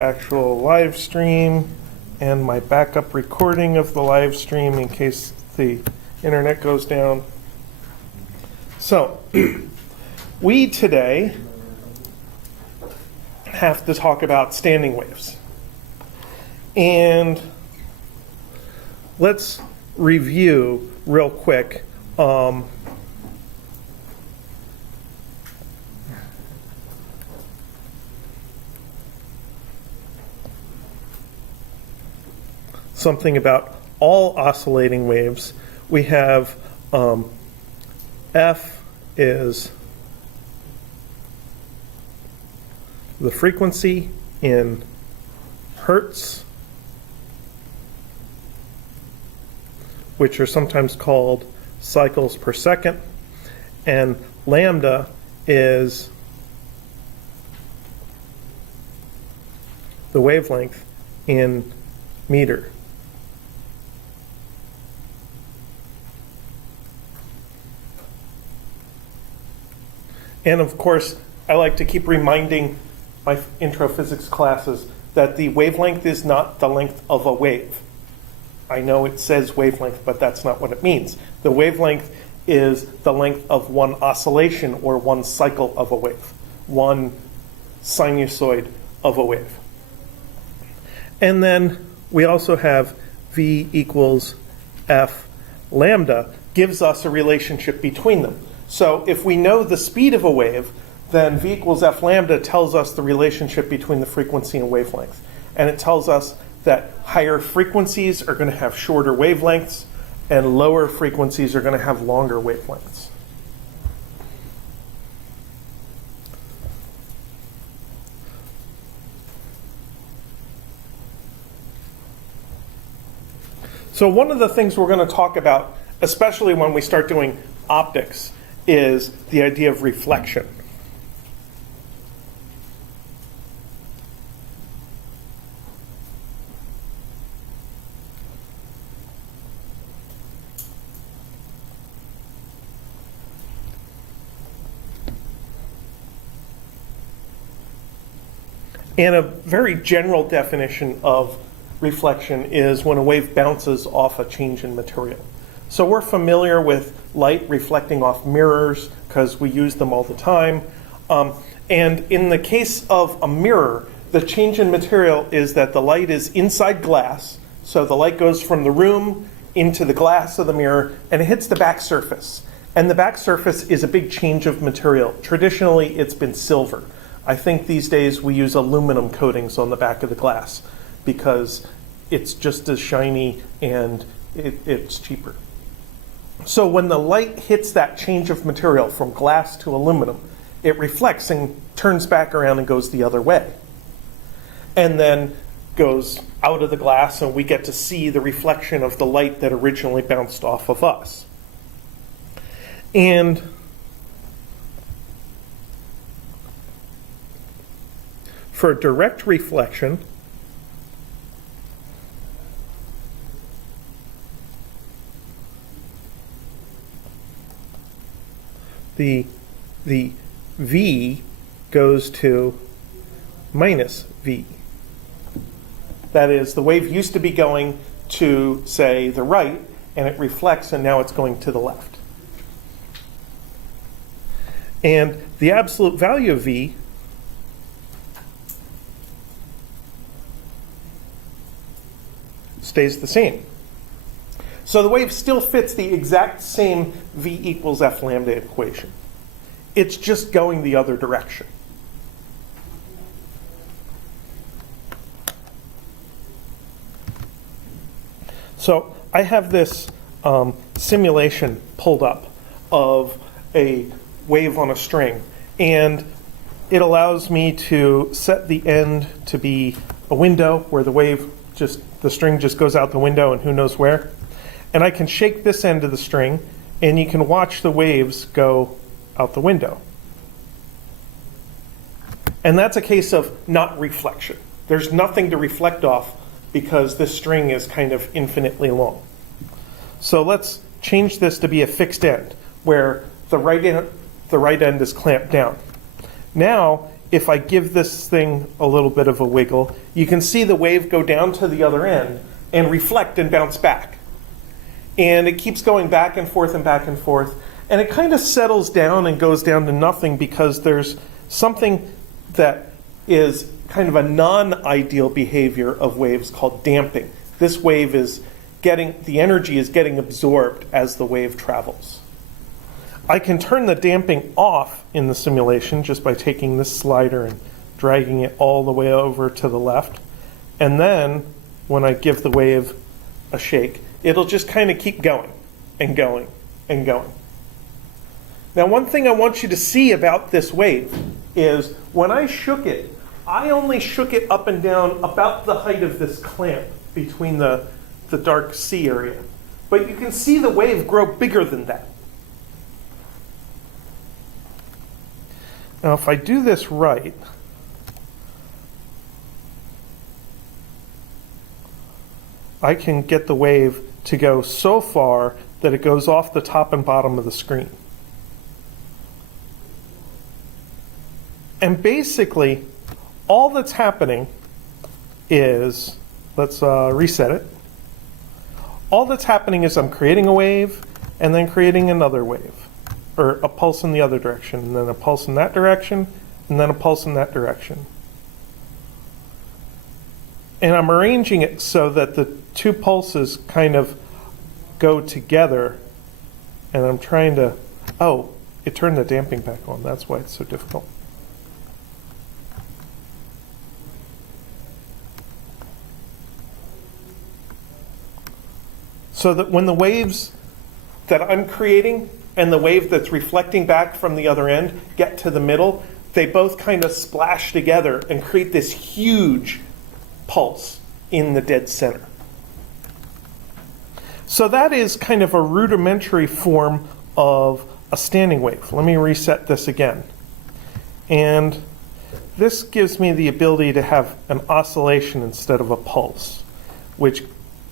actual live stream and my backup recording of the live stream in case the internet goes down. So, we today have to talk about standing waves. And let's review real quick something about all oscillating waves. We have F is the frequency in hertz, which are sometimes called cycles per second, and lambda is the wavelength in meter. And of course, I like to keep reminding my intro physics classes that the wavelength is not the length of a wave. I know it says wavelength, but that's not what it means. The wavelength is the length of one oscillation or one cycle of a wave, one sinusoid of a wave. And then we also have V equals F lambda gives us a relationship between them. So if we know the speed of a wave, then V equals F lambda tells us the relationship between the frequency and wavelength. And it tells us that higher frequencies are going to have shorter wavelengths and lower frequencies are going to have longer wavelengths. So one of the things we're going to talk about, especially when we start doing optics, is the idea of reflection. And a very general definition of reflection is when a wave bounces off a change in material. So we're familiar with light reflecting off mirrors because we use them all the time. And in the case of a mirror, the change in material is that the light is inside glass. So the light goes from the room into the glass of the mirror and it hits the back surface. And the back surface is a big change of material. Traditionally, it's been silver. I think these days we use aluminum coatings on the back of the glass because it's just as shiny and it's cheaper. So when the light hits that change of material from glass to aluminum, it reflects and turns back around and goes the other way. And then goes out of the glass and we get to see the reflection of the light that originally bounced off of us. And for direct reflection, the V goes to minus V. That is, the wave used to be going to, say, the right, and it reflects, and now it's going to the left. And the absolute value of V stays the same. So the wave still fits the exact same V equals F lambda equation. It's just going the other direction. So I have this simulation pulled up of a wave on a string, and it allows me to set the end to be a window where the string just goes out the window and who knows where. And I can shake this end of the string, and you can watch the waves go out the window. And that's a case of not reflection. There's nothing to reflect off because this string is kind of infinitely long. So let's change this to be a fixed end, where the right end is clamped down. Now, if I give this thing a little bit of a wiggle, you can see the wave go down to the other end and reflect and bounce back. And it keeps going back and forth and back and forth. And it kind of settles down and goes down to nothing because there's something that is kind of a non-ideal behavior of waves called damping. This wave is the energy is getting absorbed as the wave travels. I can turn the damping off in the simulation just by taking this slider and dragging it all the way over to the left. And then when I give the wave a shake, it'll just kind of keep going and going and going. Now, one thing I want you to see about this wave is when I shook it, I only shook it up and down about the height of this clamp between the dark C area. But you can see the wave grow bigger than that. Now, if I do this right, I can get the wave to go so far that it goes off the top and bottom of the screen. And basically, all that's happening is, let's reset it. All that's happening is I'm creating a wave and then creating another wave, or a pulse in the other direction, and then a pulse in that direction, and then a pulse in that direction. And I'm arranging it so that the two pulses kind of go together, and I'm trying to, oh, it turned the damping back on. That's why it's so difficult. So that when the waves that I'm creating and the wave that's reflecting back from the other end get to the middle, they both kind of splash together and create this huge pulse in the dead center. So that is kind of a rudimentary form of a standing wave. Let me reset this again. And this gives me the ability to have an oscillation instead of a pulse, which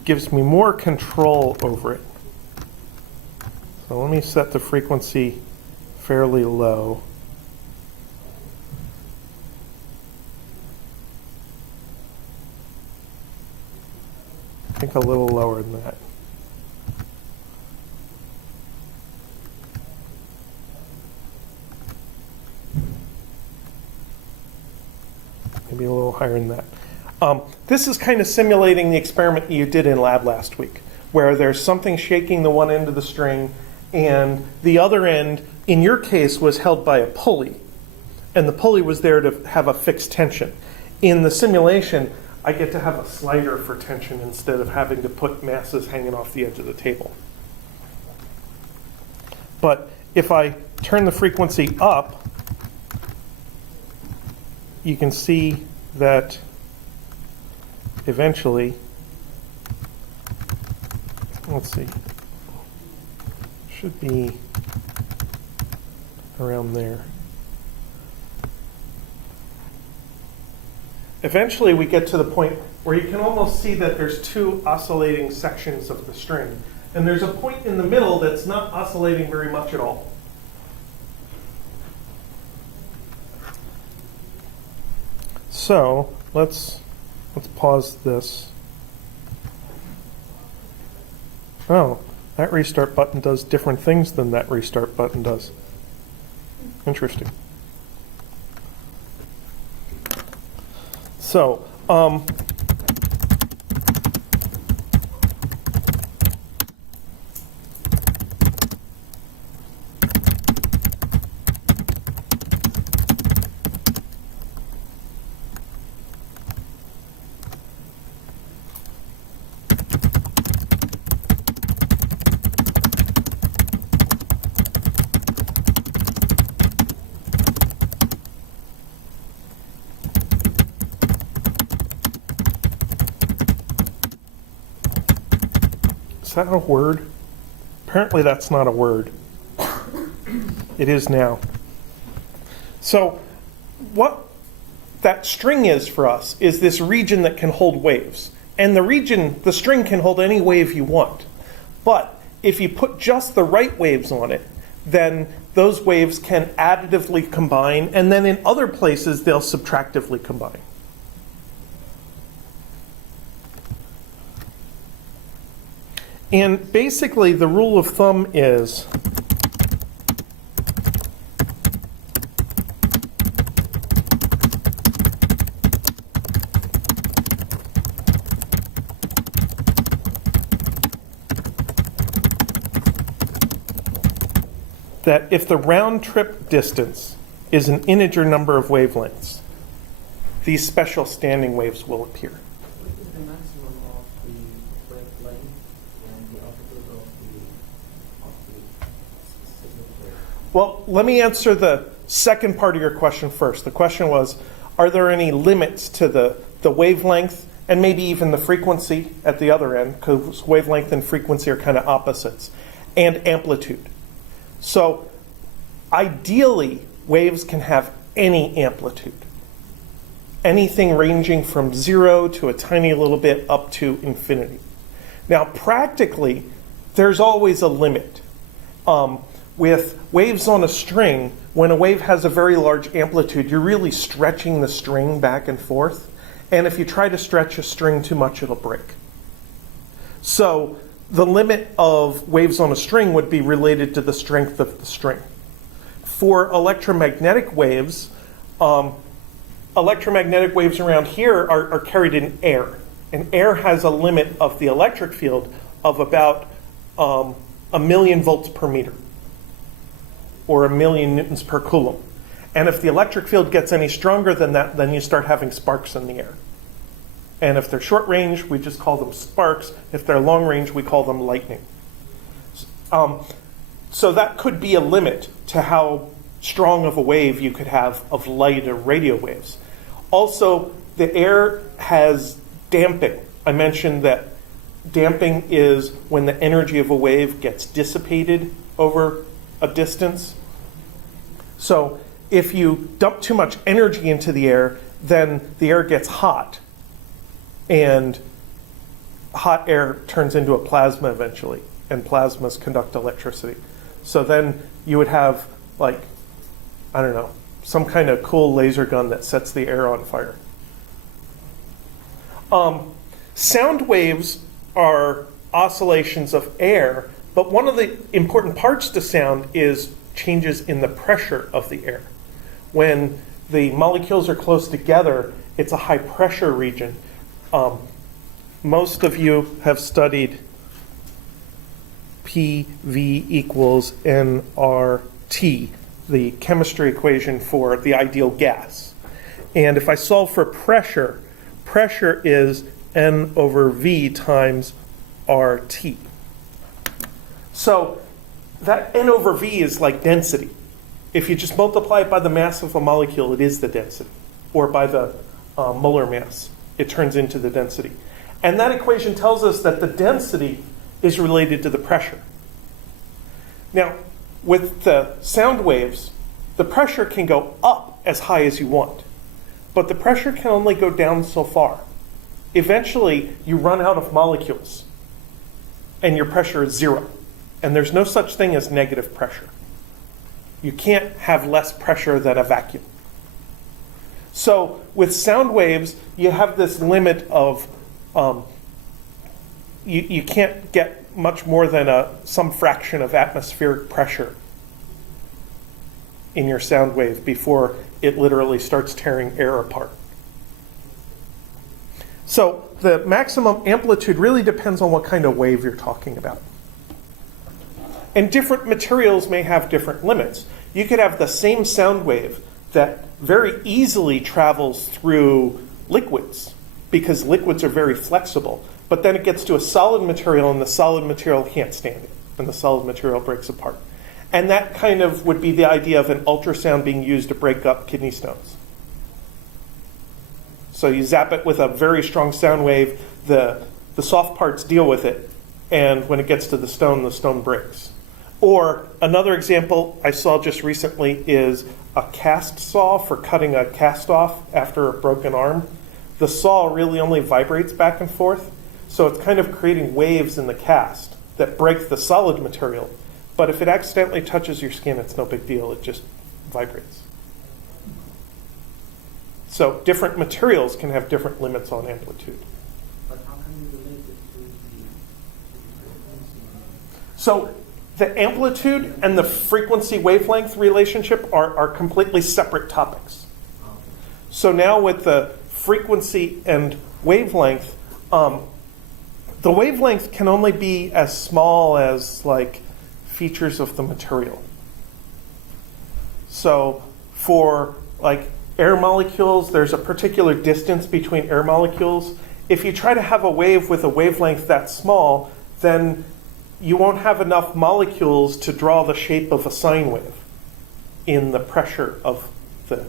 gives me more control over it. So let me set the frequency fairly low. I think a little lower than that. Maybe a little higher than that. This is kind of simulating the experiment you did in lab last week, where there's something shaking the one end of the string, and the other end, in your case, was held by a pulley, and the pulley was there to have a fixed tension. In the simulation, I get to have a slider for tension instead of having to put masses hanging off the edge of the table. But if I turn the frequency up, you can see that eventually, let's see, should be around there. Eventually we get to the point where you can almost see that there's two oscillating sections of the string. And there's a point in the middle that's not oscillating very much at all. So let's pause this. Oh, that restart button does different things than that restart button does. Interesting. So, is that a word? Apparently that's not a word. It is now. So what that string is for us is this region that can hold waves. And the string can hold any wave you want. But if you put just the right waves on it, then those waves can additively combine, and then in other places they'll subtractively combine. And basically the rule of thumb is that if the round trip distance is an integer number of wavelengths, these special standing waves will appear. What is the maximum of the wavelength and the amplitude of the specific wave? Well, let me answer the second part of your question first. The question was, are there any limits to the wavelength and maybe even the frequency at the other end, because wavelength and frequency are kind of opposites, and amplitude. So ideally, waves can have any amplitude, anything ranging from 0 to a tiny little bit up to infinity. Now, practically, there's always a limit. With waves on a string, when a wave has a very large amplitude, you're really stretching the string back and forth. And if you try to stretch a string too much, it'll break. So the limit of waves on a string would be related to the strength of the string. For electromagnetic waves around here are carried in air. And air has a limit of the electric field of about 1,000,000 volts per meter, or 1,000,000 newtons per coulomb. And if the electric field gets any stronger than that, then you start having sparks in the air. And if they're short range, we just call them sparks. If they're long range, we call them lightning. So that could be a limit to how strong of a wave you could have of light or radio waves. Also, the air has damping. I mentioned that damping is when the energy of a wave gets dissipated over a distance. So if you dump too much energy into the air, then the air gets hot. And hot air turns into a plasma eventually, and plasmas conduct electricity. So then you would have, like, I don't know, some kind of cool laser gun that sets the air on fire. Sound waves are oscillations of air, but one of the important parts to sound is changes in the pressure of the air. When the molecules are close together, it's a high pressure region. Most of you have studied PV equals nRT, the chemistry equation for the ideal gas. And if I solve for pressure, pressure is N over V times RT. So that N over V is like density. If you just multiply it by the mass of a molecule, it is the density. Or by the molar mass, it turns into the density. And that equation tells us that the density is related to the pressure. Now, with the sound waves, the pressure can go up as high as you want, but the pressure can only go down so far. Eventually, you run out of molecules, and your pressure is 0. And there's no such thing as negative pressure. You can't have less pressure than a vacuum. So with sound waves, you have this limit of, you can't get much more than some fraction of atmospheric pressure in your sound wave before it literally starts tearing air apart. So the maximum amplitude really depends on what kind of wave you're talking about. And different materials may have different limits. You could have the same sound wave that very easily travels through liquids, because liquids are very flexible. But then it gets to a solid material, and the solid material can't stand it, and the solid material breaks apart. And that kind of would be the idea of an ultrasound being used to break up kidney stones. So you zap it with a very strong sound wave, the soft parts deal with it, and when it gets to the stone breaks. Or another example I saw just recently is a cast saw for cutting a cast off after a broken arm. The saw really only vibrates back and forth, so it's kind of creating waves in the cast that break the solid material. But if it accidentally touches your skin, it's no big deal. It just vibrates. So different materials can have different limits on amplitude. But how can you relate it to the frequency? So the amplitude and the frequency wavelength relationship are completely separate topics. Okay. So now with the frequency and wavelength, the wavelength can only be as small as like features of the material. So for like air molecules, there's a particular distance between air molecules. If you try to have a wave with a wavelength that small, then you won't have enough molecules to draw the shape of a sine wave in the pressure of the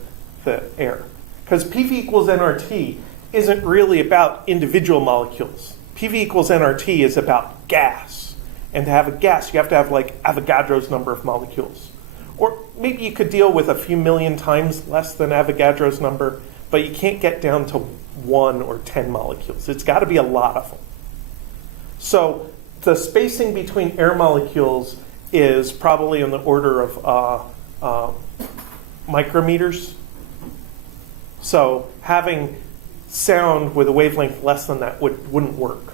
air. Because PV equals nRT isn't really about individual molecules. PV equals nRT is about gas. And to have a gas, you have to have like Avogadro's number of molecules. Or maybe you could deal with a few million times less than Avogadro's number, but you can't get down to 1 or 10 molecules. It's got to be a lot of them. So the spacing between air molecules is probably in the order of micrometers. So having sound with a wavelength less than that wouldn't work.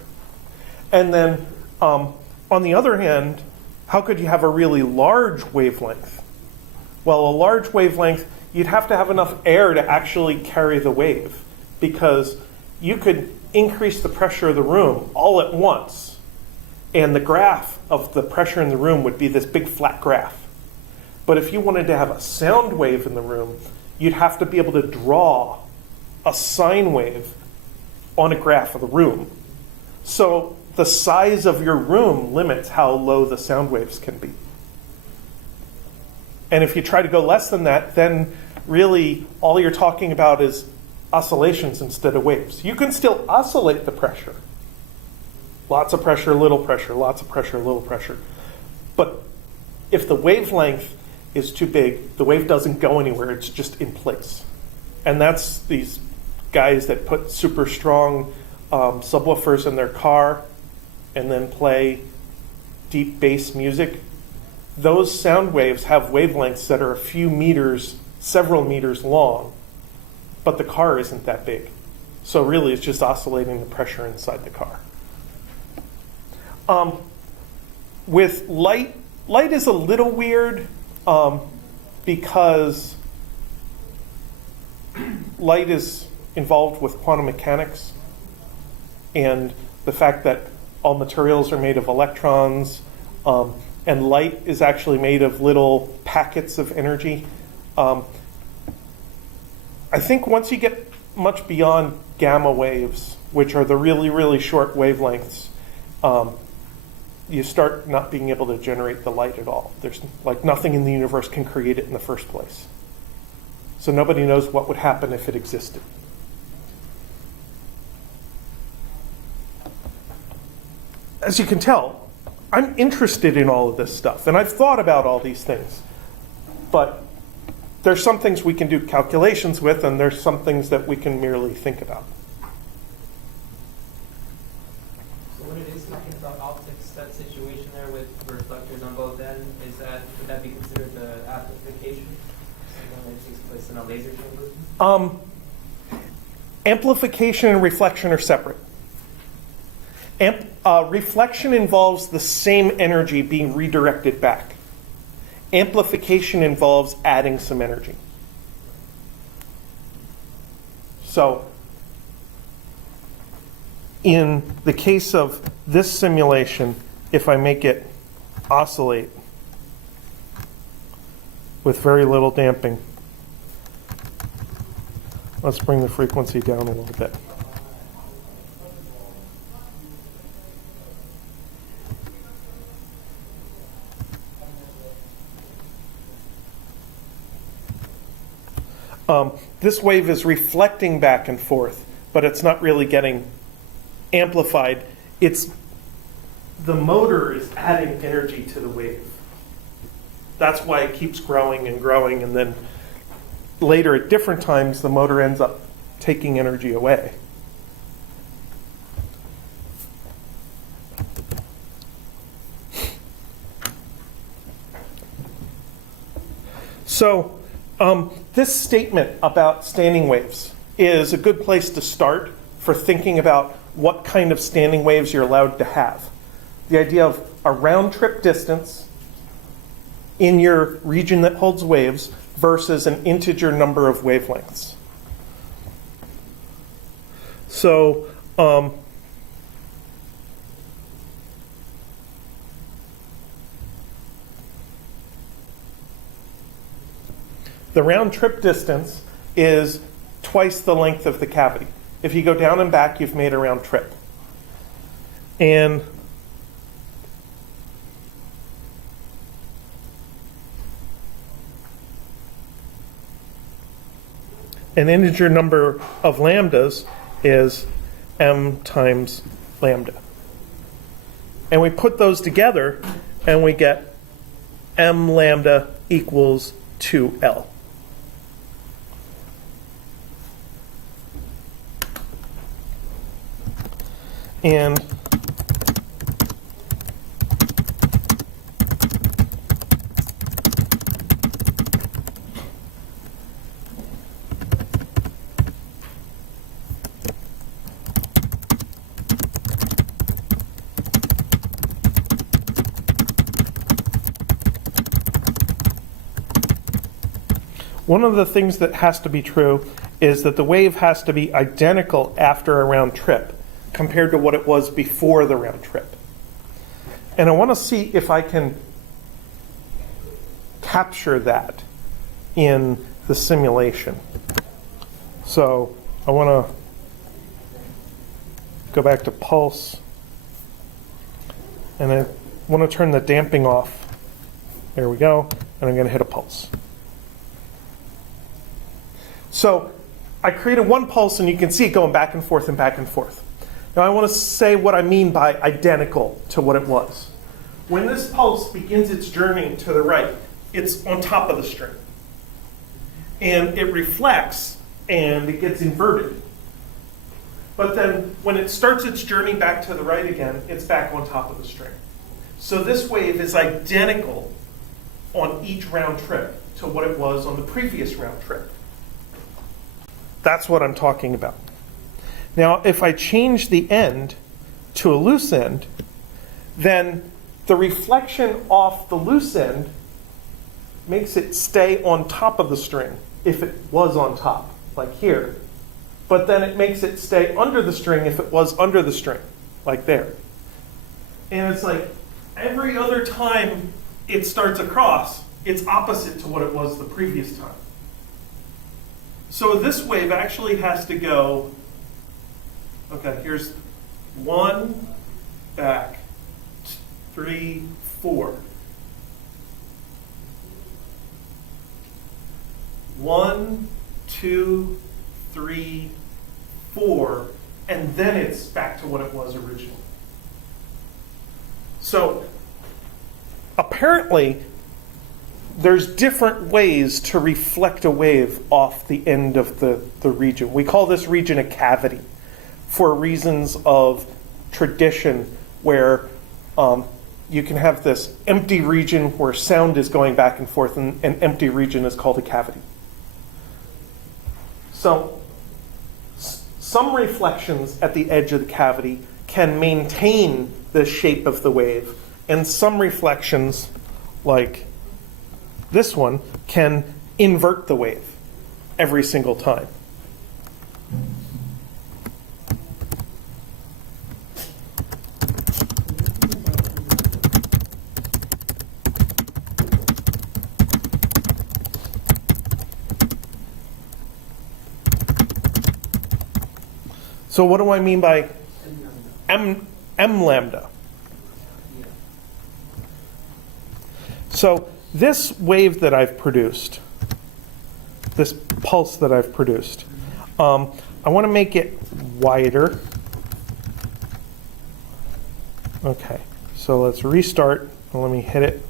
And then on the other hand, how could you have a really large wavelength? Well, a large wavelength, you'd have to have enough air to actually carry the wave, because you could increase the pressure of the room all at once, and the graph of the pressure in the room would be this big flat graph. But if you wanted to have a sound wave in the room, you'd have to be able to draw a sine wave on a graph of the room. So the size of your room limits how low the sound waves can be. And if you try to go less than that, then really all you're talking about is oscillations instead of waves. You can still oscillate the pressure. Lots of pressure, little pressure, lots of pressure, little pressure. But if the wavelength is too big, the wave doesn't go anywhere, it's just in place. And that's these guys that put super strong subwoofers in their car and then play deep bass music. Those sound waves have wavelengths that are a few meters, several meters long, but the car isn't that big. So really it's just oscillating the pressure inside the car. With light is a little weird because light is involved with quantum mechanics and the fact that all materials are made of electrons, and light is actually made of little packets of energy. I think once you get much beyond gamma waves, which are the really, really short wavelengths, you start not being able to generate the light at all. There's like nothing in the universe can create it in the first place. So nobody knows what would happen if it existed. As you can tell, I'm interested in all of this stuff, and I've thought about all these things. But there's some things we can do calculations with, and there's some things that we can merely think about. So when it is talking about optics, that situation there with reflectors on both ends, would that be considered the amplification? When it takes place in a laser chamber? Amplification and reflection are separate. Reflection involves the same energy being redirected back. Amplification involves adding some energy. So, in the case of this simulation, if I make it oscillate with very little damping, let's bring the frequency down a little bit. This wave is reflecting back and forth, but it's not really getting amplified. The motor is adding energy to the wave. That's why it keeps growing and growing, and then later at different times the motor ends up taking energy away. So this statement about standing waves is a good place to start for thinking about what kind of standing waves you're allowed to have. The idea of a round trip distance in your region that holds waves versus an integer number of wavelengths. So the round trip distance is twice the length of the cavity. If you go down and back, you've made a round trip. And an integer number of lambdas is m times lambda. And we put those together and we get m lambda equals 2L. And one of the things that has to be true is that the wave has to be identical after a round trip compared to what it was before the round trip. And I want to see if I can capture that in the simulation. So I want to go back to pulse, and I want to turn the damping off. There we go, and I'm going to hit a pulse. So I created one pulse, and you can see it going back and forth and back and forth. Now I want to say what I mean by identical to what it was. When this pulse begins its journey to the right, it's on top of the string. And it reflects and it gets inverted. But then when it starts its journey back to the right again, it's back on top of the string. So this wave is identical on each round trip to what it was on the previous round trip. That's what I'm talking about. Now, if I change the end to a loose end, then the reflection off the loose end makes it stay on top of the string if it was on top, like here. But then it makes it stay under the string if it was under the string, like there. And it's like every other time it starts across, it's opposite to what it was the previous time. So this wave actually has to go, okay, here's 1, back, 3, 4. 1, 2, 3, 4, and then it's back to what it was originally. So apparently, there's different ways to reflect a wave off the end of the region. We call this region a cavity for reasons of tradition, where you can have this empty region where sound is going back and forth, and an empty region is called a cavity. So some reflections at the edge of the cavity can maintain the shape of the wave, and some reflections, like this one, can invert the wave every single time. So what do I mean by m lambda? So this wave that I've produced, this pulse that I've produced, I want to make it wider. Okay, so let's restart. Let me hit it.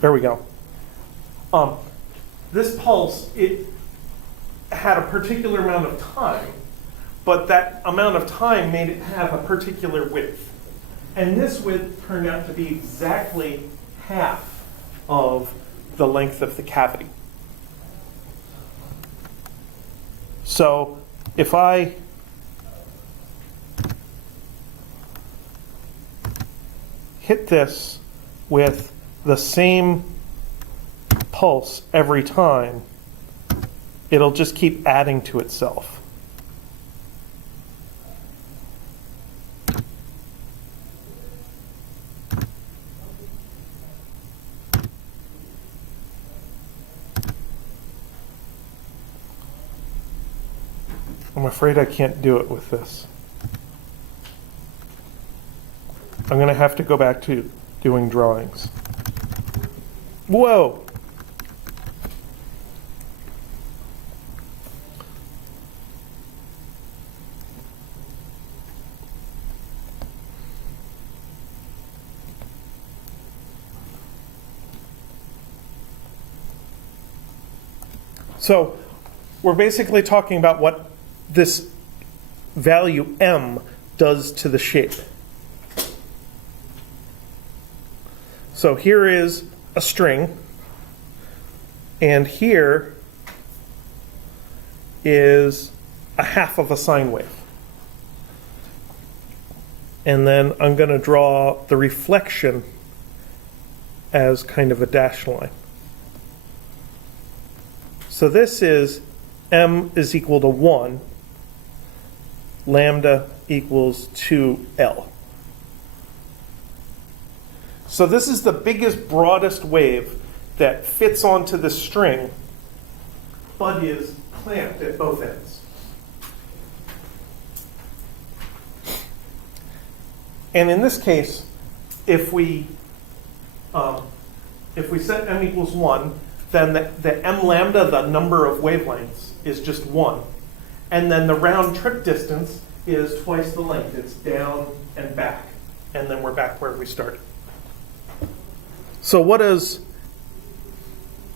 There we go. This pulse, it had a particular amount of time, but that amount of time made it have a particular width. And this width turned out to be exactly half of the length of the cavity. So if I hit this with the same pulse every time, it'll just keep adding to itself. I'm afraid I can't do it with this. I'm going to have to go back to doing drawings. Whoa! So we're basically talking about what this value m does to the shape. So here is a string, and here is a half of a sine wave. And then I'm going to draw the reflection as kind of a dashed line. So this is m is equal to 1, lambda equals 2L. So this is the biggest, broadest wave that fits onto the string, but is clamped at both ends. And in this case, if we set m equals 1, then the m lambda, the number of wavelengths, is just 1. And then the round trip distance is twice the length. It's down and back. And then we're back where we started. So what does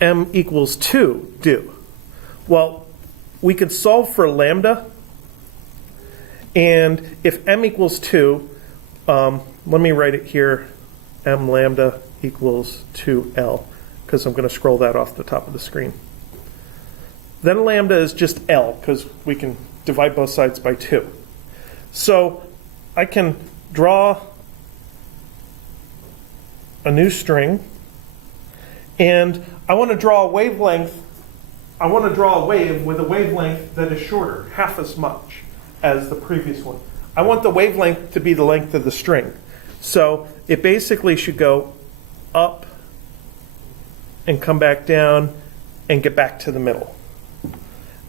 m equals 2 do? Well, we could solve for lambda. And if m equals 2, let me write it here, m lambda equals 2L, because I'm going to scroll that off the top of the screen. Then lambda is just L, because we can divide both sides by 2. So I can draw a new string, and I want to draw a wavelength. I want to draw a wave with a wavelength that is shorter, half as much as the previous one. I want the wavelength to be the length of the string. So it basically should go up and come back down and get back to the middle.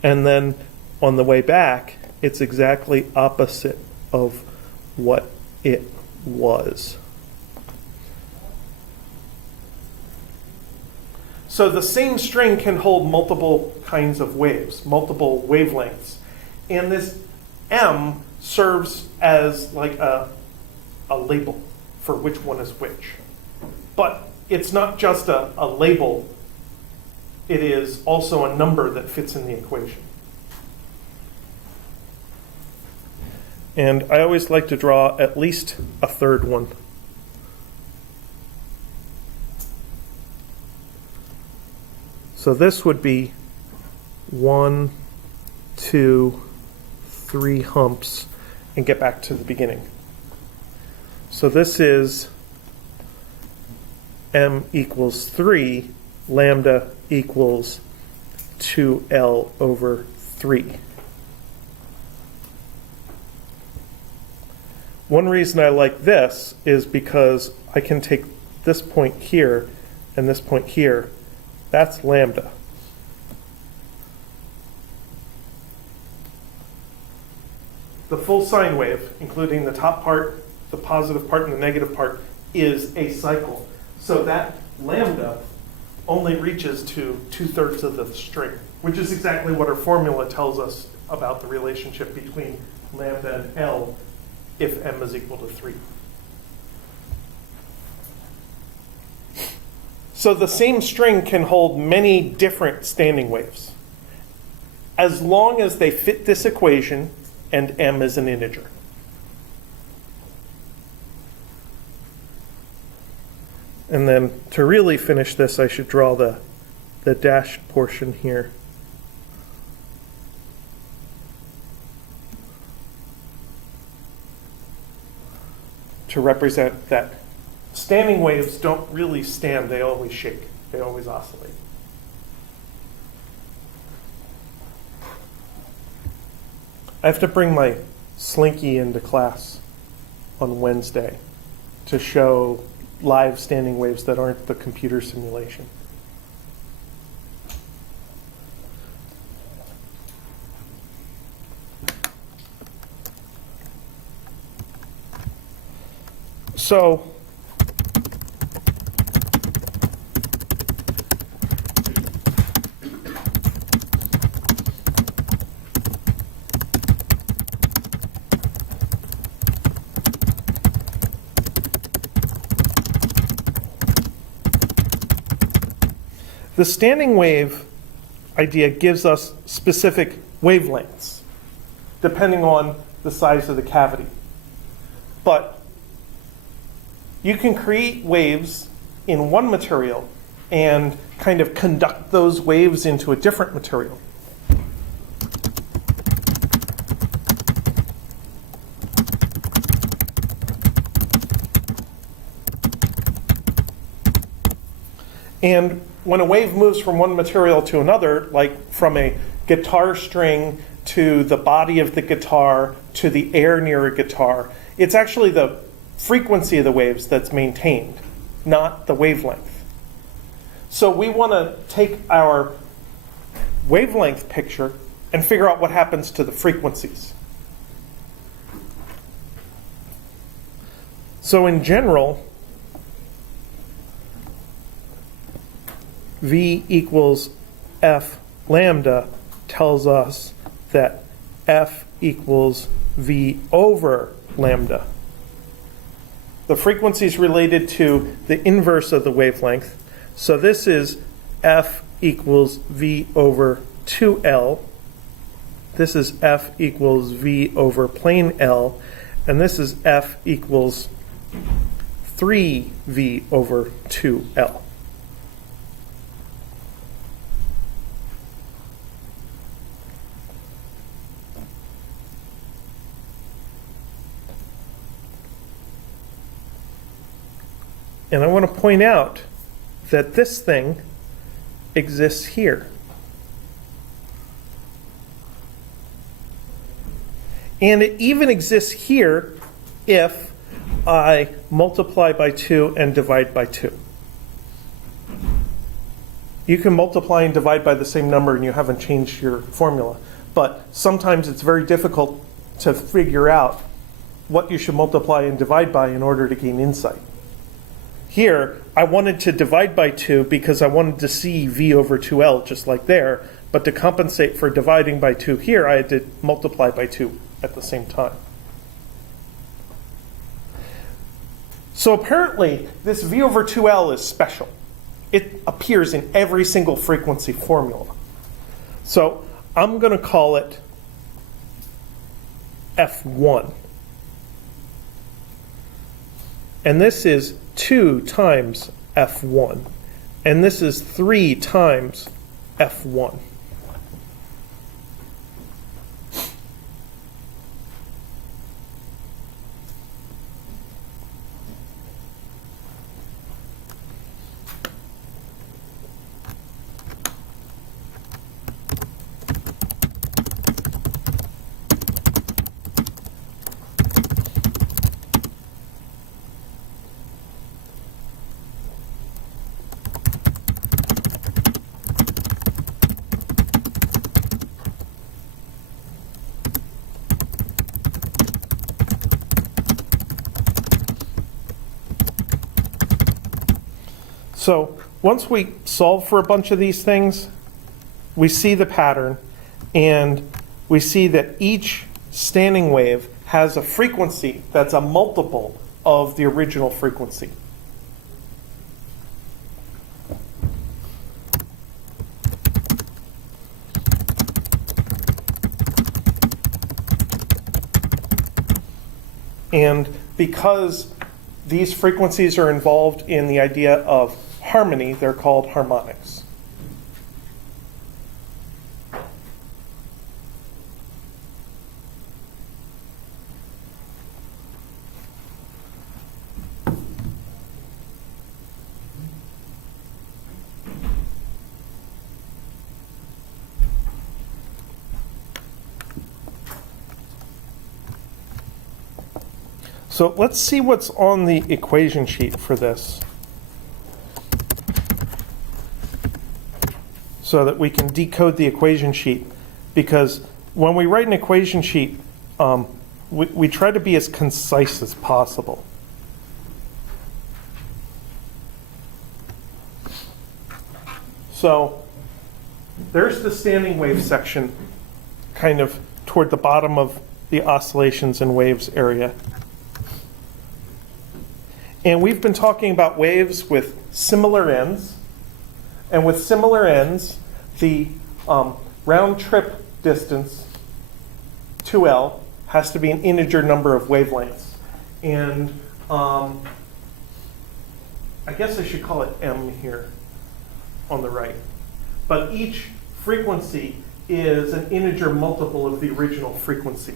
And then on the way back, it's exactly opposite of what it was. So the same string can hold multiple kinds of waves, multiple wavelengths. And this M serves as like a label for which one is which. But it's not just a label, it is also a number that fits in the equation. And I always like to draw at least a third one. So this would be 1, 2, 3 humps, and get back to the beginning. So this is m equals 3, lambda equals 2L over 3. One reason I like this is because I can take this point here and this point here. That's lambda. The full sine wave, including the top part, the positive part, and the negative part, is a cycle. So that lambda only reaches to 2/3 of the string, which is exactly what our formula tells us about the relationship between lambda and L if m is equal to 3. So the same string can hold many different standing waves, as long as they fit this equation and m is an integer. And then to really finish this, I should draw the dashed portion here. To represent that standing waves don't really stand, they always shake, they always oscillate. I have to bring my Slinky into class on Wednesday to show live standing waves that aren't the computer simulation. So, the standing wave idea gives us specific wavelengths, depending on the size of the cavity. But you can create waves in one material and kind of conduct those waves into a different material. And when a wave moves from one material to another, like from a guitar string to the body of the guitar to the air near a guitar, it's actually the frequency of the waves that's maintained, not the wavelength. So we want to take our wavelength picture and figure out what happens to the frequencies. So in general, V equals F lambda tells us that F equals V over lambda. The frequency is related to the inverse of the wavelength. So this is F equals V over 2L. This is F equals V over plane L. And this is F equals 3V over 2L. And I want to point out that this thing exists here. And it even exists here if I multiply by 2 and divide by 2. You can multiply and divide by the same number and you haven't changed your formula. But sometimes it's very difficult to figure out what you should multiply and divide by in order to gain insight. Here, I wanted to divide by 2 because I wanted to see V over 2L just like there, but to compensate for dividing by 2 here, I had to multiply by 2 at the same time. So apparently, this V over 2L is special. It appears in every single frequency formula. So I'm going to call it F1. And this is 2 times F1. And this is 3 times F1. So once we solve for a bunch of these things, we see the pattern, and we see that each standing wave has a frequency that's a multiple of the original frequency. And because these frequencies are involved in the idea of harmony. They're called harmonics. So let's see what's on the equation sheet for this, so that we can decode the equation sheet. Because when we write an equation sheet, we try to be as concise as possible. So there's the standing wave section, kind of toward the bottom of the oscillations and waves area. And we've been talking about waves with similar ends. And with similar ends, the round trip distance, 2L, has to be an integer number of wavelengths. And I guess I should call it M here on the right. But each frequency is an integer multiple of the original frequency.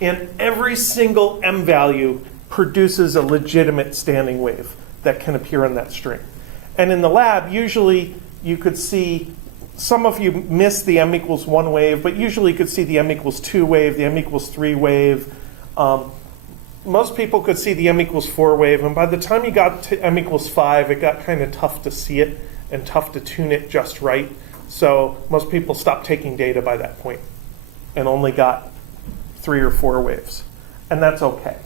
And every single M value produces a legitimate standing wave that can appear on that string. And in the lab, usually you could see, some of you miss the M equals 1 wave, but usually you could see the M equals 2 wave, the M equals 3 wave. Most people could see the M equals 4 wave, and by the time you got to M equals 5, it got kind of tough to see it and tough to tune it just right. So most people stopped taking data by that point and only got 3 or 4 waves. And that's okay.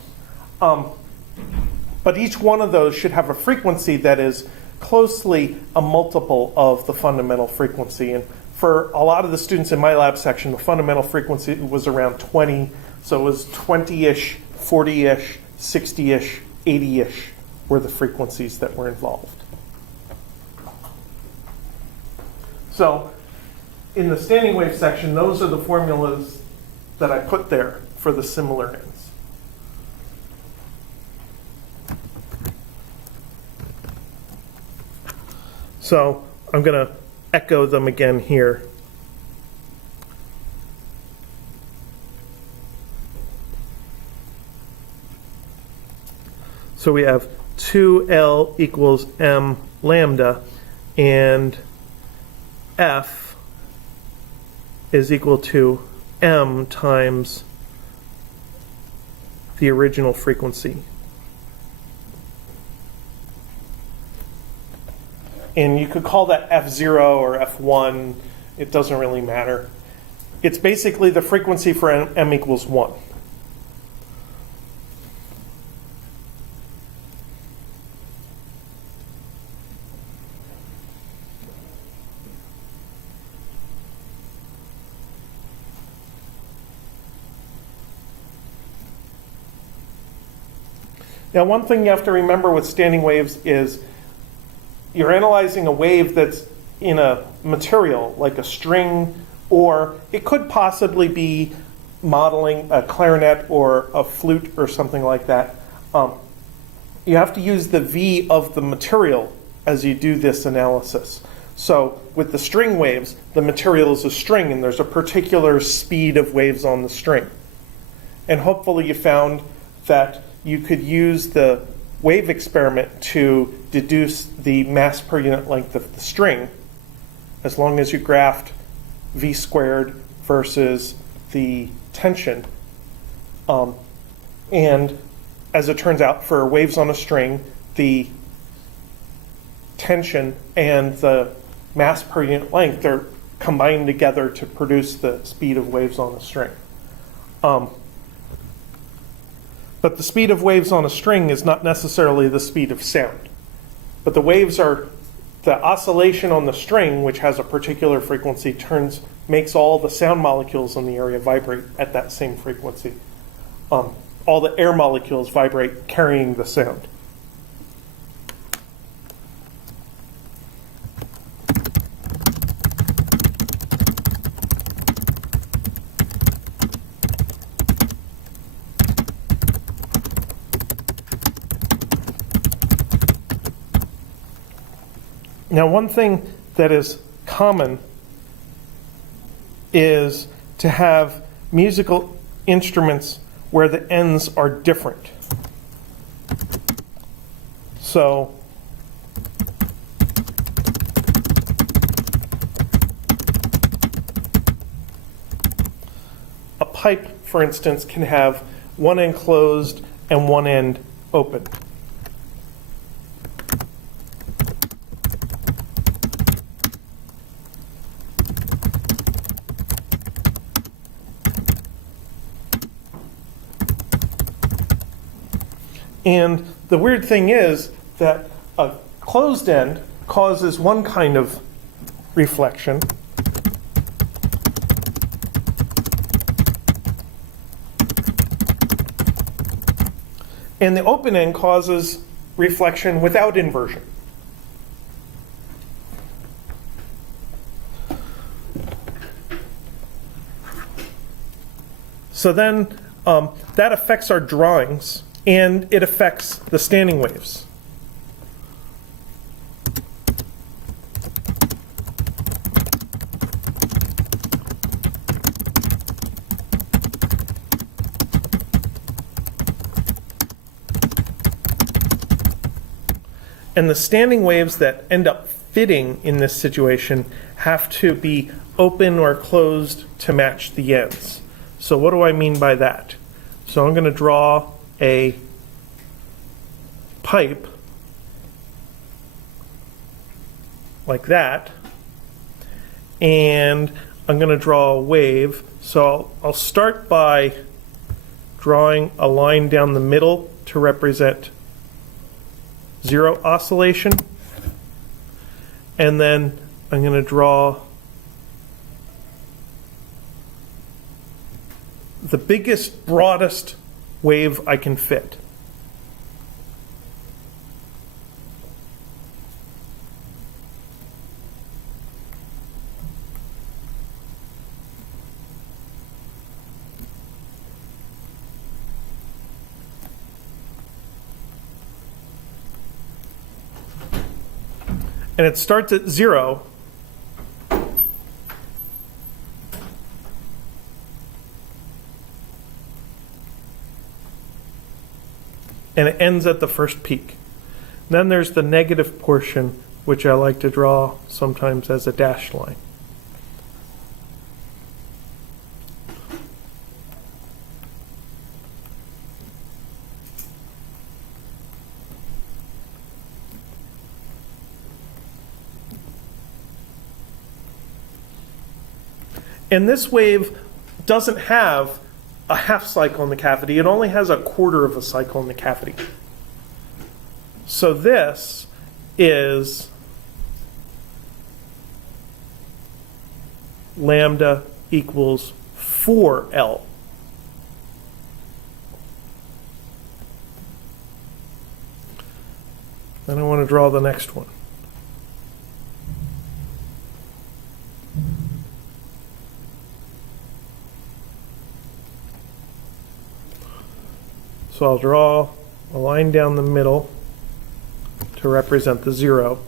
But each one of those should have a frequency that is closely a multiple of the fundamental frequency. And for a lot of the students in my lab section, the fundamental frequency was around 20. So it was 20-ish, 40-ish, 60-ish, 80-ish were the frequencies that were involved. So in the standing wave section, those are the formulas that I put there for the similar ends. So I'm going to echo them again here. So we have 2L equals M lambda, and F is equal to M times the original frequency. And you could call that F0 or F1. It doesn't really matter. It's basically the frequency for M equals 1. Now, one thing you have to remember with standing waves is you're analyzing a wave that's in a material, like a string, or it could possibly be modeling a clarinet or a flute or something like that. You have to use the V of the material as you do this analysis. So with the string waves, the material is a string, and there's a particular speed of waves on the string. And hopefully you found that you could use the wave experiment to deduce the mass per unit length of the string, as long as you graphed V squared versus the tension. And as it turns out, for waves on a string, the tension and the mass per unit length are combined together to produce the speed of waves on a string. But the speed of waves on a string is not necessarily the speed of sound. But the waves are, the oscillation on the string, which has a particular frequency, makes all the sound molecules in the area vibrate at that same frequency. All the air molecules vibrate carrying the sound. Now, one thing that is common is to have musical instruments where the ends are different. So, a pipe, for instance, can have one end closed and one end open. And the weird thing is that a closed end causes one kind of reflection, and the open end causes reflection without inversion. So then that affects our drawings, and it affects the standing waves. And the standing waves that end up fitting in this situation have to be open or closed to match the ends. So what do I mean by that? So I'm going to draw a pipe like that, and I'm going to draw a wave. So I'll start by drawing a line down the middle to represent zero oscillation, and then I'm going to draw the biggest, broadest wave I can fit. And it starts at 0. And it ends at the first peak. Then there's the negative portion, which I like to draw sometimes as a dashed line. And this wave doesn't have a half cycle in the cavity. It only has a quarter of a cycle in the cavity. So this is lambda equals 4L. Then I want to draw the next one. So I'll draw a line down the middle to represent the 0.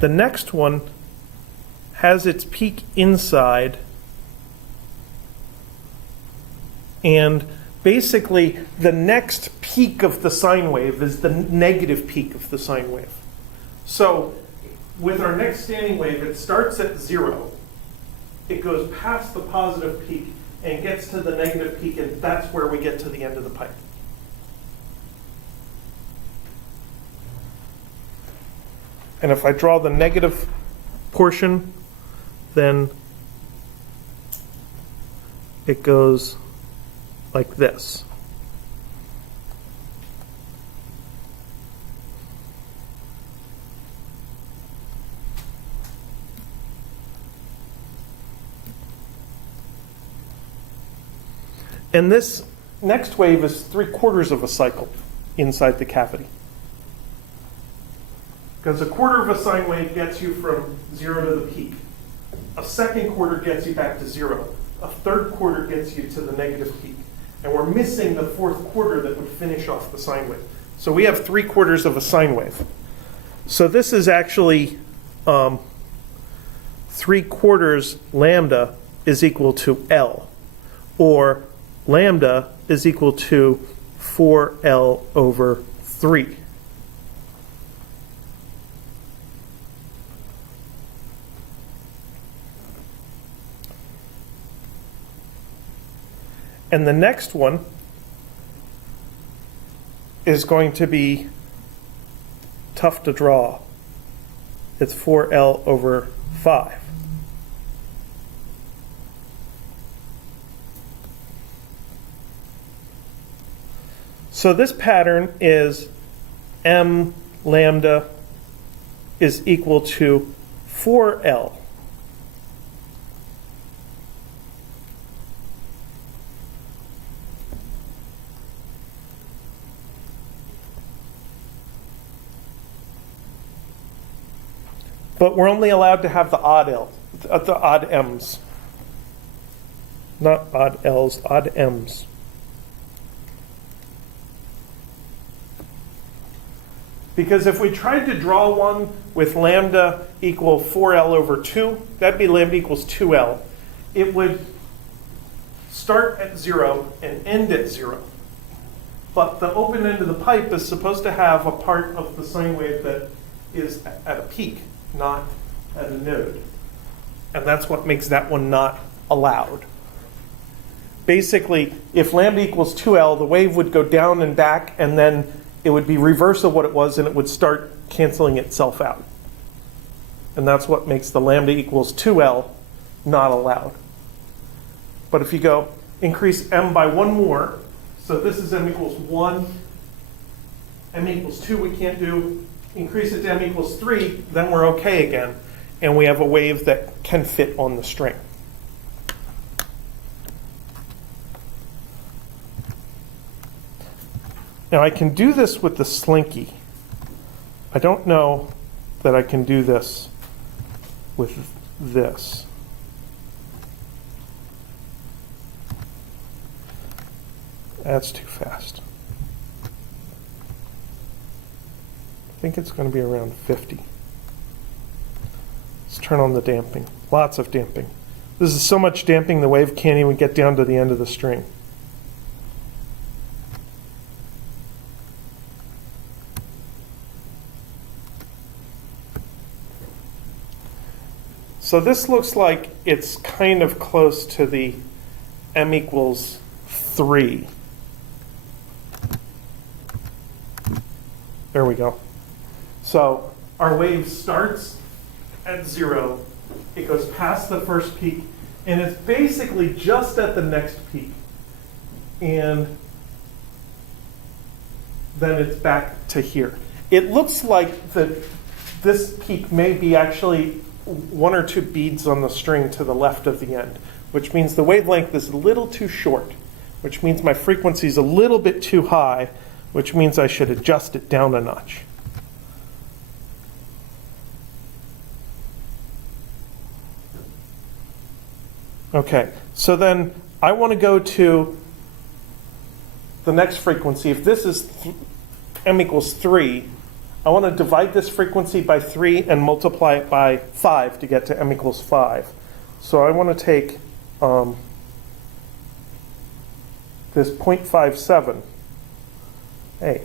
The next one has its peak inside, and basically the next peak of the sine wave is the negative peak of the sine wave. So with our next standing wave, it starts at 0, it goes past the positive peak and gets to the negative peak, and that's where we get to the end of the pipe. And if I draw the negative portion, then it goes like this. And this next wave is 3/4 of a cycle inside the cavity. Because a quarter of a sine wave gets you from 0 to the peak. A second quarter gets you back to 0. A third quarter gets you to the negative peak. And we're missing the fourth quarter that would finish off the sine wave. So we have 3/4 of a sine wave. So this is actually 3/4 lambda is equal to L, or lambda is equal to 4L over 3. And the next one is going to be tough to draw. It's 4L over 5. So this pattern is M lambda is equal to 4L. But we're only allowed to have the odd M's. Not odd L's, odd M's. Because if we tried to draw one with lambda equal 4L over 2, that'd be lambda equals 2L. It would start at 0 and end at 0. But the open end of the pipe is supposed to have a part of the sine wave that is at a peak, not at a node. And that's what makes that one not allowed. Basically, if lambda equals 2L, the wave would go down and back, and then it would be reverse of what it was, and it would start canceling itself out. And that's what makes the lambda equals 2L not allowed. But if you go increase M by one more, so this is M equals 1, M equals 2 we can't do, increase it to M equals 3, then we're okay again. And we have a wave that can fit on the string. Now I can do this with the slinky. I don't know that I can do this with this. That's too fast. I think it's going to be around 50. Let's turn on the damping. Lots of damping. This is so much damping the wave can't even get down to the end of the string. So this looks like it's kind of close to the M equals 3. There we go. So our wave starts at 0, it goes past the first peak, and it's basically just at the next peak. And then it's back to here. It looks like this peak may be actually 1 or 2 beads on the string to the left of the end, which means the wavelength is a little too short, which means my frequency is a little bit too high, which means I should adjust it down a notch. Okay, so then I want to go to the next frequency. If this is M equals 3, I want to divide this frequency by 3 and multiply it by 5 to get to M equals 5. So I want to take this 0.57. Hey.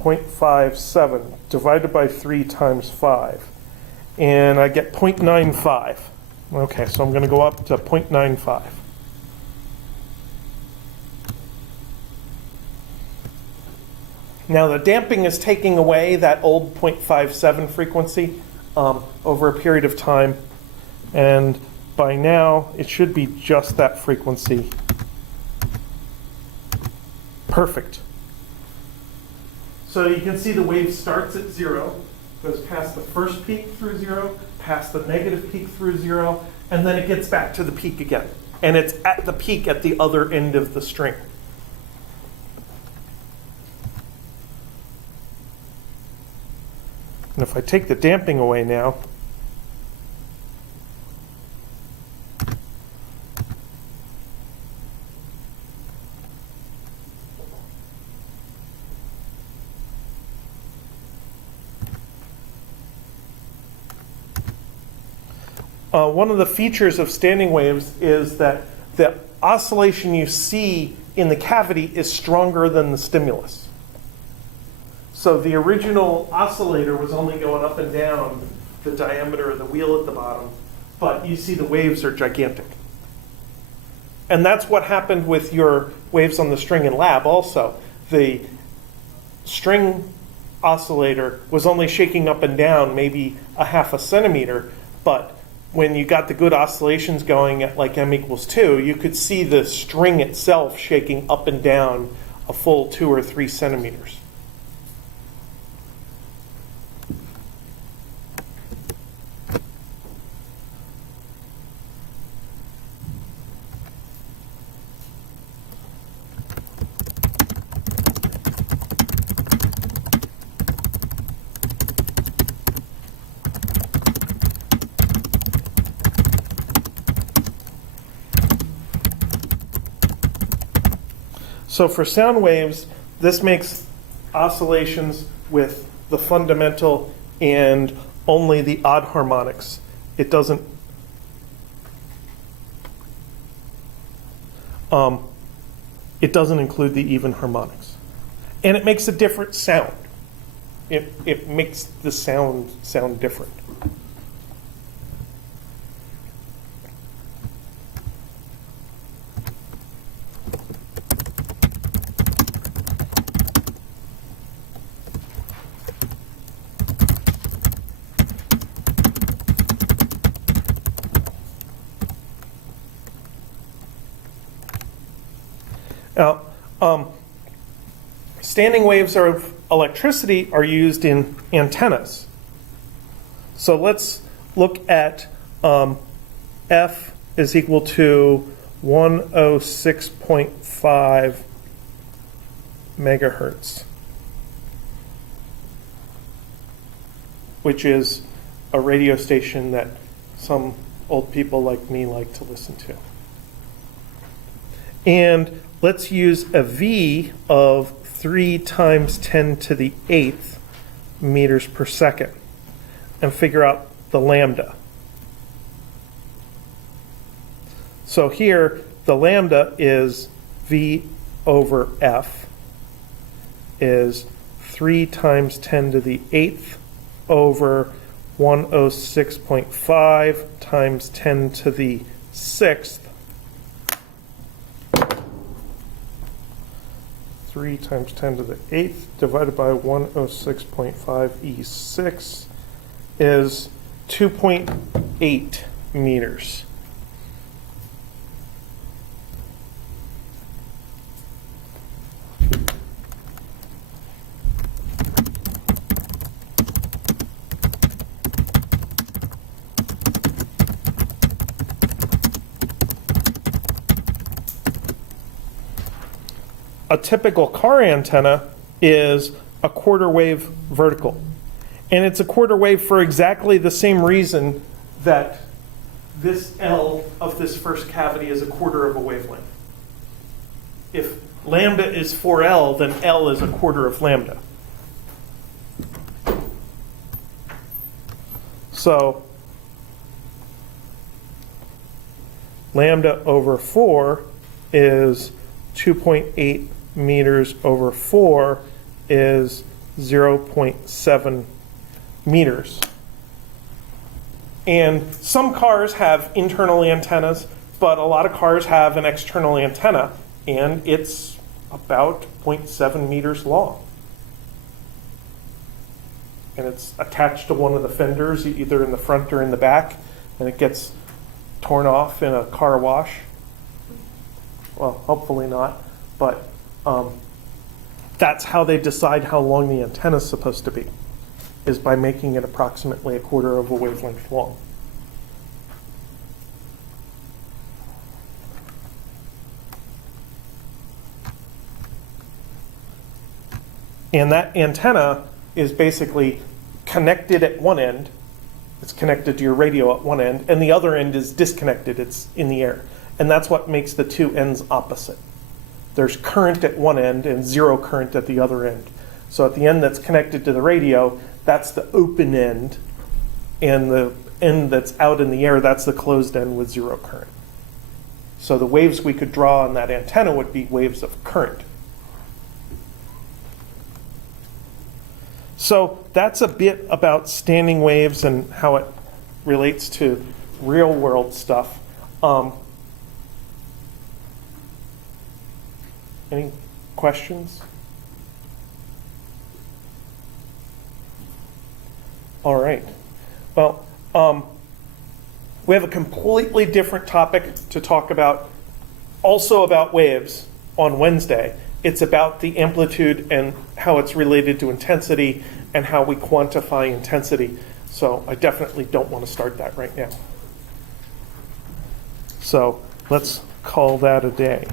0.57 divided by 3 times 5. And I get 0.95. Okay, so I'm going to go up to 0.95. Now the damping is taking away that old 0.57 frequency over a period of time. And by now, it should be just that frequency. Perfect. So you can see the wave starts at 0, goes past the first peak through 0, past the negative peak through 0, and then it gets back to the peak again. And it's at the peak at the other end of the string. And if I take the damping away now, one of the features of standing waves is that the oscillation you see in the cavity is stronger than the stimulus. So the original oscillator was only going up and down the diameter of the wheel at the bottom, but you see the waves are gigantic. And that's what happened with your waves on the string in lab also. The string oscillator was only shaking up and down maybe a half a centimeter, but when you got the good oscillations going at like m equals 2, you could see the string itself shaking up and down a full 2 or 3 centimeters. So for sound waves, this makes oscillations with the fundamental and only the odd harmonics. It doesn't include the even harmonics. And it makes a different sound. It makes the sound different. Now, standing waves of electricity are used in antennas. So let's look at F is equal to 106.5 megahertz, which is a radio station that some old people like me like to listen to. And let's use a V of 3 times 10 to the 8th meters per second and figure out the lambda. So here, the lambda is V over F is 3 times 10 to the 8th over 106.5 times 10 to the 6th. 3 times 10 to the 8th divided by 106.5 E6 is 2.8 meters. A typical car antenna is a quarter wave vertical. And it's a quarter wave for exactly the same reason that this L of this first cavity is a quarter of a wavelength. If lambda is 4L, then L is a quarter of lambda. So lambda over 4 is 2.8 meters over 4 is 0.7 meters. And some cars have internal antennas, but a lot of cars have an external antenna, and it's about 0.7 meters long. And it's attached to one of the fenders, either in the front or in the back, and it gets torn off in a car wash. Well, hopefully not, but that's how they decide how long the antenna is supposed to be, is by making it approximately a quarter of a wavelength long. And that antenna is basically connected at one end. It's connected to your radio at one end, and the other end is disconnected. It's in the air. And that's what makes the two ends opposite. There's current at one end and zero current at the other end. So at the end that's connected to the radio, that's the open end, and the end that's out in the air, that's the closed end with zero current. So the waves we could draw on that antenna would be waves of current. So that's a bit about standing waves and how it relates to real world stuff. Any questions? All right. Well, we have a completely different topic to talk about, also about waves, on Wednesday. It's about the amplitude and how it's related to intensity and how we quantify intensity. So I definitely don't want to start that right now. So let's call that a day.